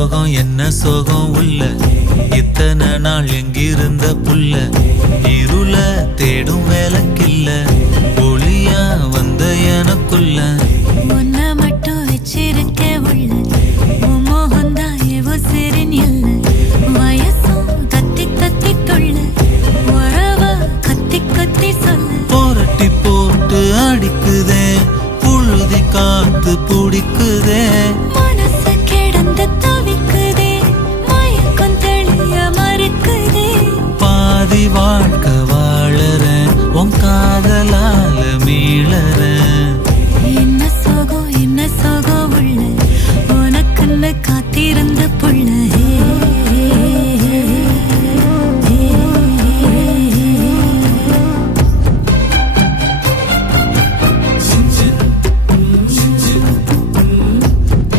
சோகம் என்ன சோகம் உள்ள இத்தனை நாள் எங்கிருந்த புல்ல இருள தேடும் வேலைக்கில்ல ஒளியா வந்த எனக்குள்ள உன்னை மட்டும் வச்சிருக்க உள்ள மோகந்தான் எவோ சிறின் இல்ல வயசும் கத்தி கத்தி கொள்ள உறவ கத்தி கத்தி சொல்ல போரட்டி போட்டு அடிக்குதே புழுதி காத்து பிடிக்கு